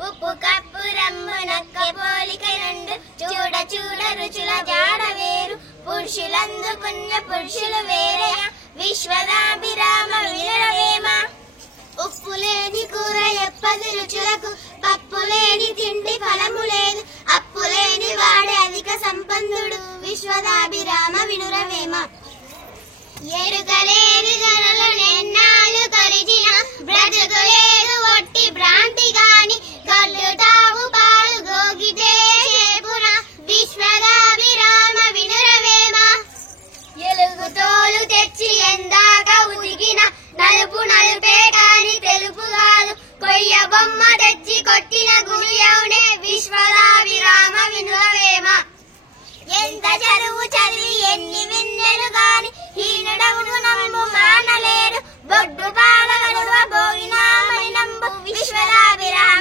ఉప్పు కప్పు రమ్ము నక్క పోలిక రెండు చూడ చూడ రుచుల జాడ వేరు పురుషులందుకున్న పురుషులు వేరే విశ్వదాభిరామ వినురవేమ ఉప్పు లేని కూర ఎప్పది రుచులకు పప్పు లేని తిండి ఫలము లేదు అప్పు లేని వాడే అధిక సంపన్నుడు విశ్వదాభిరామ వినురవేమ ఎరుకలేని జనులను ఎన్నాళ్ళు కొలిచిన బ్రతుకు లేదు ఒట్టి భ్రాంతి గాని కళ్ళు తావు పాలు గోగితే చేపున విశ్వదాభిరామ వినురవేమ ఎలుగు తోలు తెచ్చి ఎందాక ఉతికిన నలుపు నలుపే కాని తెలుపు కాదు కొయ్య బొమ్మ తెచ్చి కొట్టిన గురియవునే విశ్వదాభిరామ వినురవేమ ఎంత చదువు చదివి ఎన్ని విన్నెలు గాని హీనుడవును నమ్ము మానలేడు బొడ్డు పాలగలువ భోగినామని నంబు విశ్వదాభిరామ